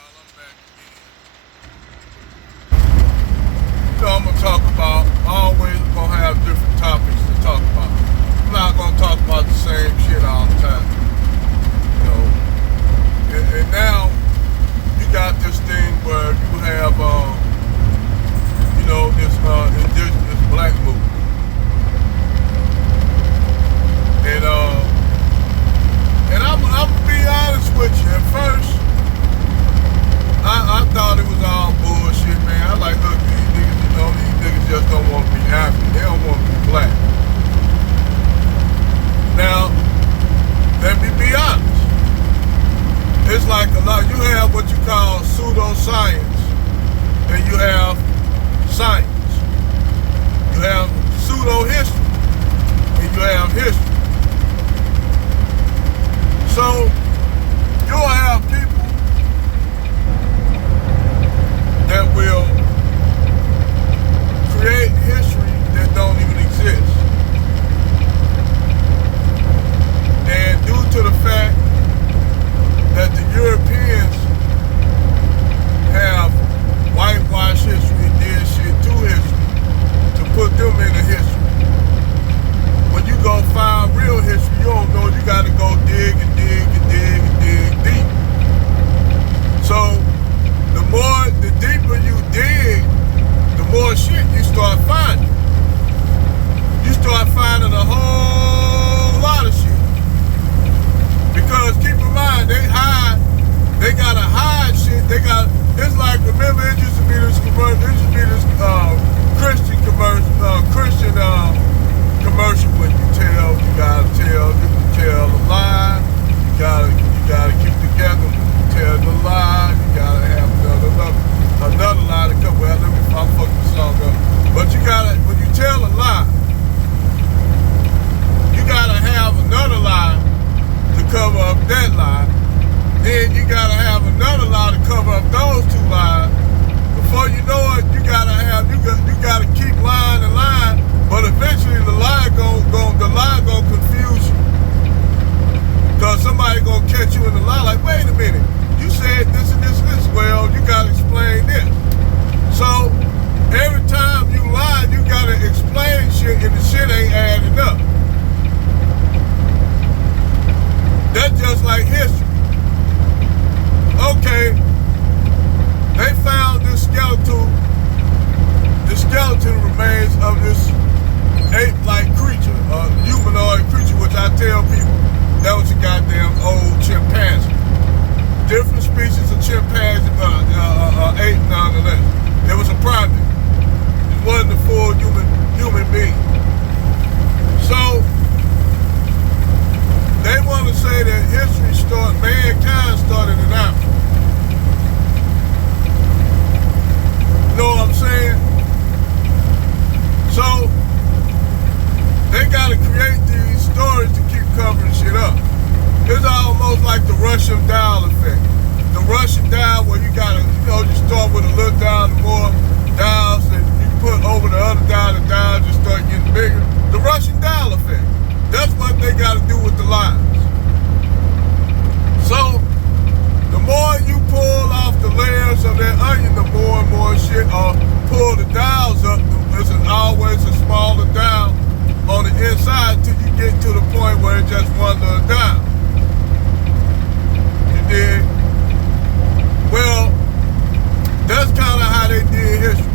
y'all, I'm back again. I'm gonna talk about, always gonna have different topics to talk about. I'm not gonna talk about the same shit all the time. And now you got this thing where you have this indigenous black movement. And I'm gonna be honest with you. At first, I thought it was all bullshit, man. I like, look, these niggas just don't want to be African. They don't want to be black. Now, let me be honest. It's like a lot. You have what you call pseudoscience, and you have science. You have pseudo-history, and you have history. So, you'll have people that will create history that don't even exist. And due to the fact that the Europeans have whitewashed history and did shit to history to put them into history. When you go find real history, you don't know, you gotta go dig and dig and dig and dig deep. So the deeper you dig, the more shit you start finding. You start finding a whole lot of shit. Because keep in mind, they gotta hide shit. It's like, remember, it used to be this Christian commercial when you gotta tell a lie, you gotta keep together when you tell the lie, you gotta have another lie to come. Well, I'll fuck the song up. But when you tell a lie, you gotta have another lie to cover up that lie. Then you gotta have another lie to cover up those two lies. Before you know it, you gotta keep lying and lying. But eventually the lie gonna confuse you. Cause somebody gonna catch you in the lie like, wait a minute, you said this and this and this. Well, you gotta explain this. So every time you lie, you gotta explain shit and the shit ain't adding up. That's just like history. Okay, they found this skeleton remains of this ape-like creature, a humanoid creature, which I tell people that was a goddamn old chimpanzee. Different species of chimpanzee, ape nonetheless. It was a primate. It wasn't a full human being. So, they want to say that mankind started in Africa. You know what I'm saying? So, they got to create these stories to keep covering shit up. It's almost like the Russian dial effect. The Russian dial where you got to, you start with a little dial, the more dials that you put over the other dial, the dials just start getting bigger. The Russian dial effect. That's what they got to do with the lies. So, the more you pull off the layers of that onion, the more and more shit, or pull the dials up, there's always a smaller dial on the inside until you get to the point where it's just one little dial. You dig? Well, that's kind of how they did history.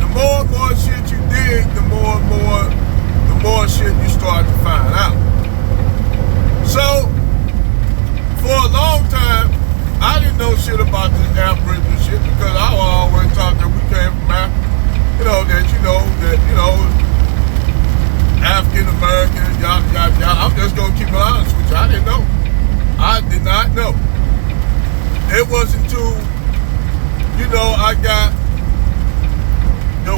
The more and more shit you dig, the more shit you start to find out. So, for a long time, I didn't know shit about this Aboriginal shit because I always thought that we came from Africa. African American, yada, yada, yada. I'm just going to keep it honest with you. I didn't know. I did not know. It wasn't until, I got the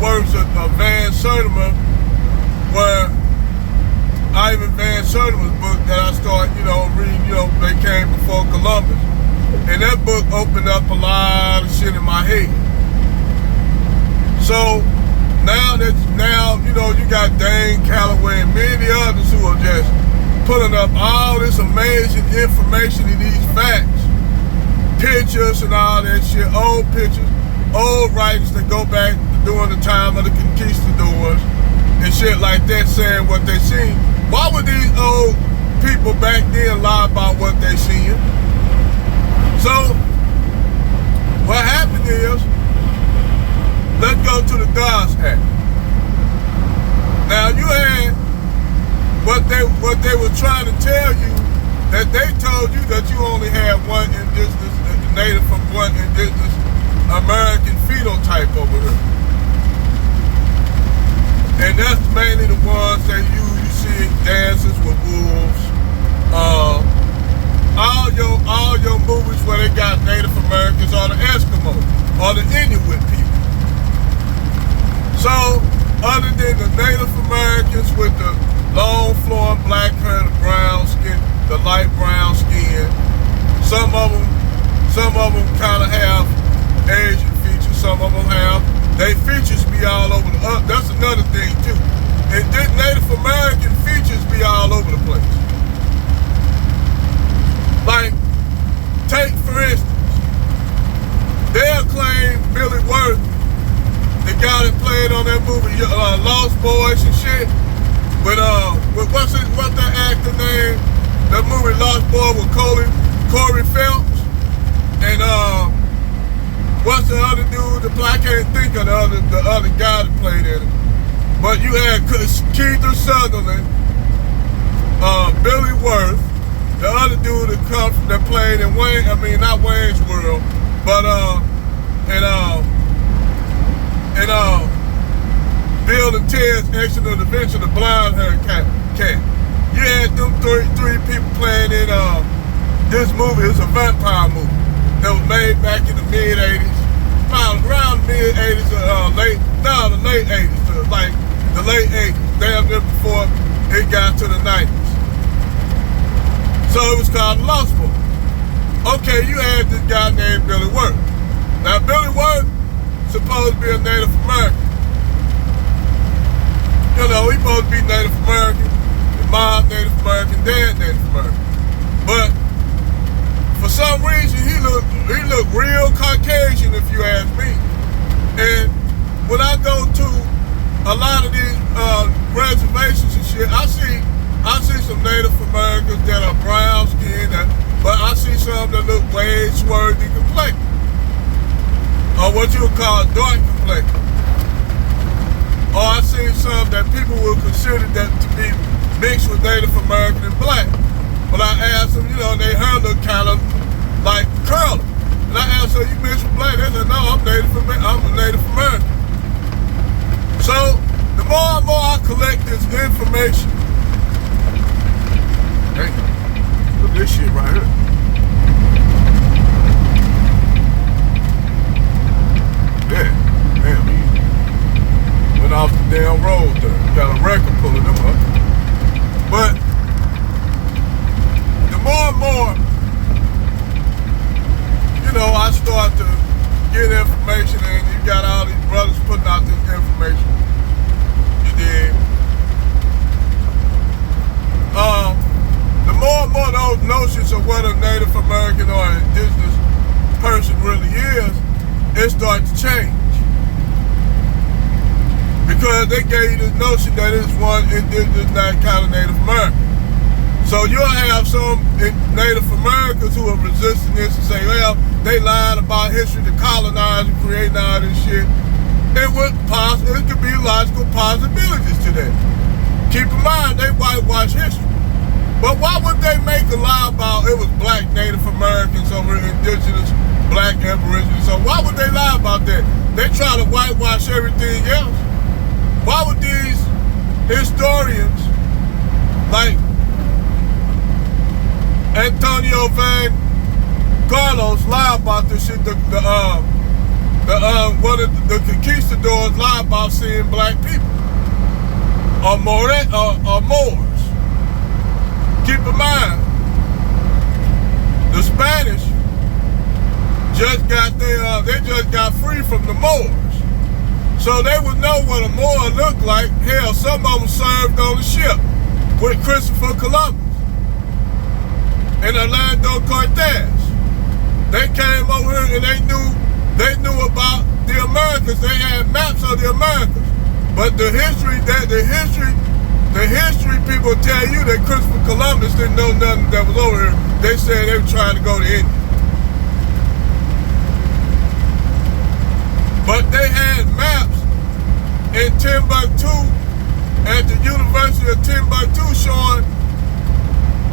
works of Van Sertima, where Ivan Van Sertima's book that I started, reading, they came before Columbus. And that book opened up a lot of shit in my head. So now you got Dane Calloway and many others who are just pulling up all this amazing information and these facts, pictures, pictures and all that shit, old pictures, old writings that go back during the time of the conquistadors and shit like that, saying what they seen. Why would these old people back then lie about what they seen? So what happened is, let's go to the Dawes Act. Now you had what they were trying to tell you, that they told you that you only had one indigenous, native from one indigenous American phenotype over here. And that's mainly the ones that you see dances with wolves. All your movies where they got Native Americans or the Eskimos or the Inuit people. So other than the Native Americans with the long flowing black hair, the brown skin, the light brown skin, some of them kind of have Asian features, some of them have, they features be all over the, that's another thing too. And Native American features be all over the place. Like, take for instance, they'll claim Billy Worth, the guy that played on that movie, Lost Boys and shit, but what's that actor name? That movie Lost Boy with Corey Phelps, and what's the other dude? I can't think of the other guy that played in it. But you had Keith Sutherland, Billy Worth, the other dude that played in not Wayne's World, but Bill and Ted's Excellent Adventure, the blonde haired cat. You had them three people playing in this movie. It's a vampire movie that was made back in the mid 80s, around the mid 80s, the late 80s, like the late 80s, damn near before it got to the 90s. So it was called Lost Boys. Okay, you had this guy named Billy Worth. Now Billy Worth supposed to be a Native American. You know, he supposed to be Native American, his mom Native American, dad Native American. But for some reason he looked real Caucasian, if you ask me. And when I go to a lot of these reservations and shit, I see some Native Americans that are brown skinned, but I see some that look way swarthy complexion, or what you would call dark complexion. Or I see some that people would consider that to be mixed with Native American and black. But I asked them, their hair look kind of like curly. And I asked them, you mixed with black? They said, no, I'm a Native American. So the more and more I collect this information, look at this shit right here. Yeah, damn, he went off the damn road there. Got a record pulling them up. But the more and more, I start to get information, and you got all these brothers putting out this information. You dig? The more and more those notions of what a Native American or an indigenous person really is, it starts to change. Because they gave you this notion that it's one indigenous, that kind of Native American. So you'll have some Native Americans who are resisting this and say, well, they lied about history to colonize and create all this shit. It could be logical possibilities to that. Keep in mind, they whitewash history. But why would they make a lie about it was black Native Americans over indigenous black aborigines? So why would they lie about that? They try to whitewash everything else. Why would these historians like Antonio Van Carlos lie about this shit? One of the conquistadors lie about seeing black people or Moors. Keep in mind, the Spanish just got free from the Moors. So they would know what a Moor looked like. Hell, some of them served on the ship with Christopher Columbus and Orlando Cortez. They came over history, and they knew about the Americas. They had maps of the Americas. But the history people tell you that Christopher Columbus didn't know nothing that was over here. They said they were trying to go to India. But they had maps in Timbuktu, at the University of Timbuktu, showing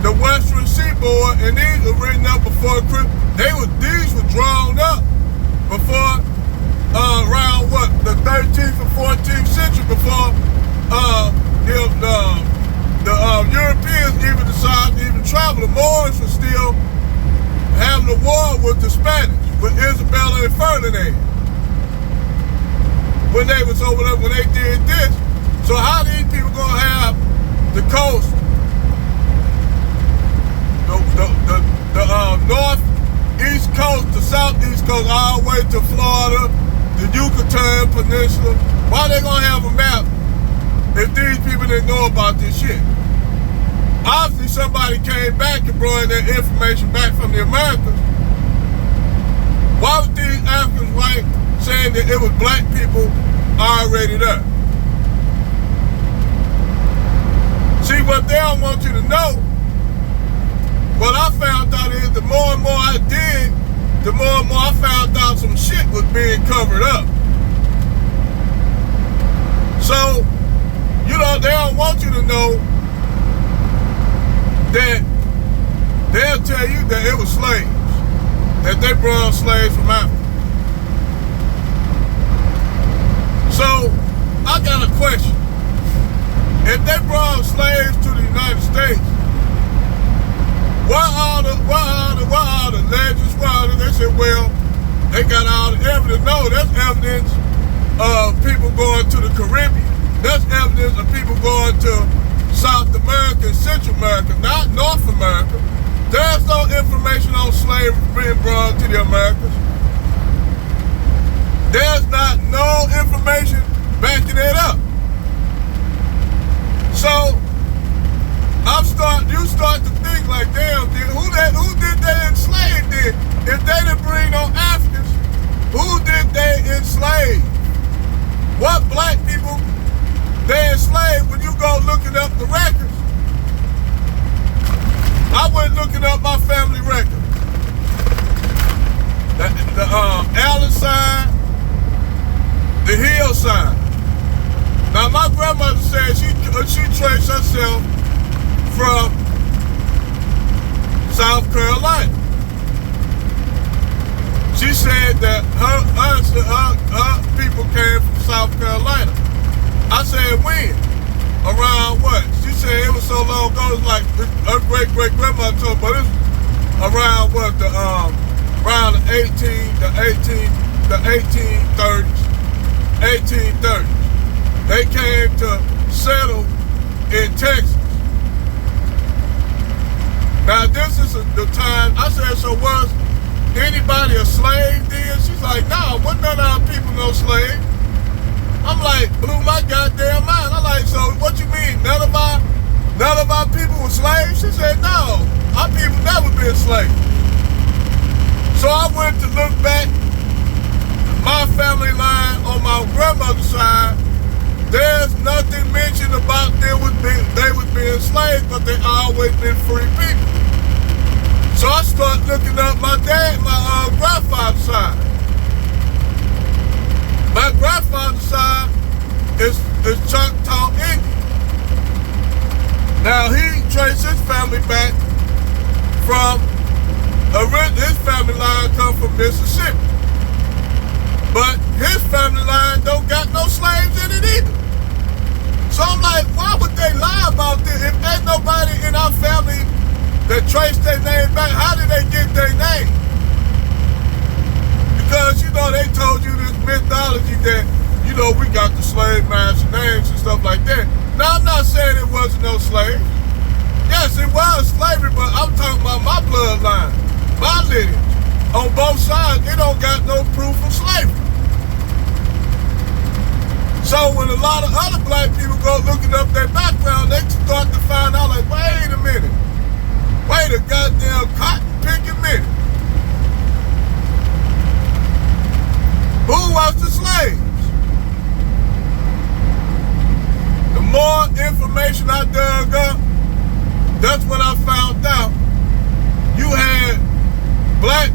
the Western Seaboard, and these were written up before these were drawn up before around the 13th or 14th century, before the Europeans even decided to even travel. The Moors were still having a war with the Spanish, with Isabella and Ferdinand, when they was over there, when they did this. So how these people gonna have the coast, the northeast coast, the southeast coast, all the way to Florida, the Yucatan Peninsula? Why they gonna have a map if these people didn't know about this shit? Obviously somebody came back and brought that information back from the Americas. Why would these Africans write saying that it was black people already there? See, what they don't want you to know, what I found out is the more and more I did, the more and more I found out some shit was being covered up. So, they don't want you to know that they'll tell you that it was slaves, that they brought slaves from Africa. So, I got a question. If they brought slaves to the United States, what are the legends? They said, well, they got all the evidence. No, that's evidence of people going to the Caribbean. That's evidence of people going to South America and Central America, not North America. There's no information on slavery being brought to the Americas. There's not no information backing it up. So you start to think like, damn, who did they enslave then? If they didn't bring no Africans, who did they enslave? What black people they enslaved? When you go looking up the records, I went looking up my family record. The Allen sign, the Hill sign. Now my grandmother said she traced herself from South Carolina. She said that her people came from South Carolina. I said, when? Around what? She said it was so long ago, it was like her great-great-grandmother told me, but it was around what, around the 1830s. They came to settle in Texas. Now this is the time, I said, so was anybody a slave then? She's like, no, wasn't none of our people no slave. I'm like, blew my goddamn mind. I'm like, so what you mean? None of our people were slaves? She said, no, our people never been slaves. So I went to look back my family line on my grandmother's side. There's nothing mentioned about they was being slaves, but they always been free people. So I started looking up my grandfather's side. My grandfather's side is Choctaw Indian. Now he traced his family back from, his family line come from Mississippi. But his family line don't got no slaves in it either. So I'm like, why would they lie about this? If ain't nobody in our family that traced their name back, how did they get their name? Because, they told you this mythology that, we got the slave master names and stuff like that. Now, I'm not saying it wasn't no slave. Yes, it was slavery, but I'm talking about my bloodline, my lineage. On both sides, it don't got no proof of slavery. So when a lot of other black people go looking up their background, they start to find out, like, wait a minute. Wait a goddamn cotton picking minute. information I dug up, that's when I found out you had black